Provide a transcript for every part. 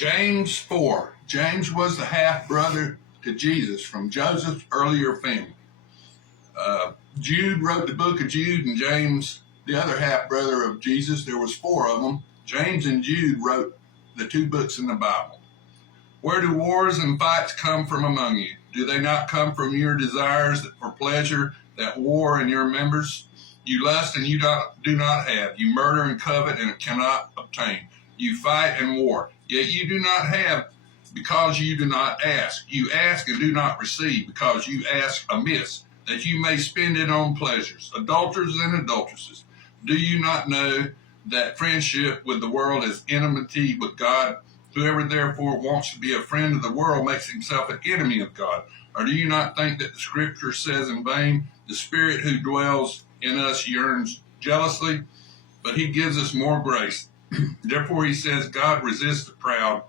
James 4. James was the half-brother to Jesus from Joseph's earlier family. Jude wrote the book of Jude, and James, the other half-brother of Jesus. There was 4 of them. James and Jude wrote the 2 books in the Bible. Where do wars and fights come from among you? Do they not come from your desires for pleasure that war in your members? You lust and you do not have. You murder and covet and cannot obtain. You fight and war, yet you do not have because you do not ask. You ask and do not receive because you ask amiss, that you may spend it on pleasures. Adulterers and adulteresses, do you not know that friendship with the world is enmity with God? Whoever therefore wants to be a friend of the world makes himself an enemy of God. Or do you not think that the scripture says in vain, the Spirit who dwells in us yearns jealously, but he gives us more grace. Therefore he says, God resists the proud,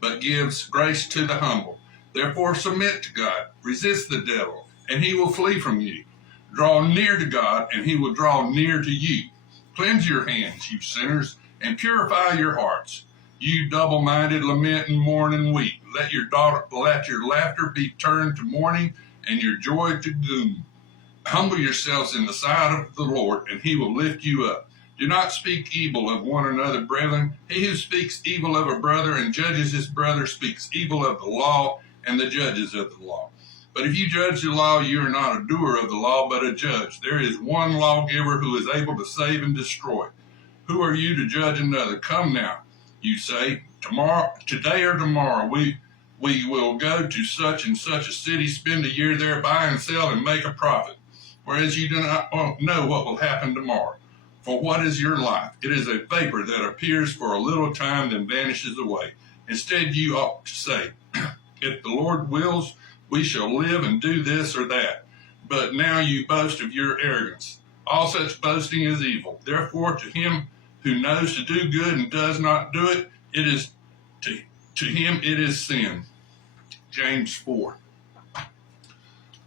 but gives grace to the humble. Therefore submit to God, resist the devil, and he will flee from you. Draw near to God, and he will draw near to you. Cleanse your hands, you sinners, and purify your hearts. You double-minded, lament and mourn and weep. Let your laughter be turned to mourning, and your joy to gloom. Humble yourselves in the sight of the Lord, and he will lift you up. Do not speak evil of one another, brethren. He who speaks evil of a brother and judges his brother speaks evil of the law and the judges of the law. But if you judge the law, you are not a doer of the law, but a judge. There is one lawgiver who is able to save and destroy. Who are you to judge another? Come now, you say, today or tomorrow, we will go to such and such a city, spend a year there, buy and sell, and make a profit. Whereas you do not know what will happen tomorrow. For what is your life? It is a vapor that appears for a little time, then vanishes away. Instead, you ought to say, if the Lord wills, we shall live and do this or that. But now you boast of your arrogance. All such boasting is evil. Therefore, to him who knows to do good and does not do it, it is to him it is sin. James 4.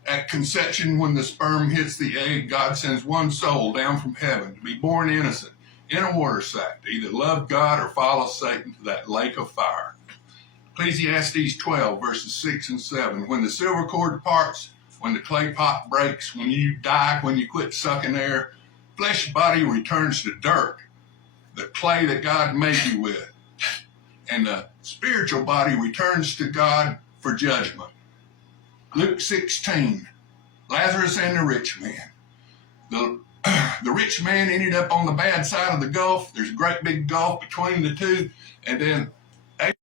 At conception, when the sperm hits the egg, God sends one soul down from heaven to be born innocent in a water sack, to either love God or follow Satan to that lake of fire. Ecclesiastes 12, verses 6 and 7. When the silver cord parts, when the clay pot breaks, when you die, when you quit sucking air, flesh body returns to dirt, the clay that God made you with. And the spiritual body returns to God for judgment. Luke 16, Lazarus and the rich man. The rich man ended up on the bad side of the gulf. There's a great big gulf between the two. And then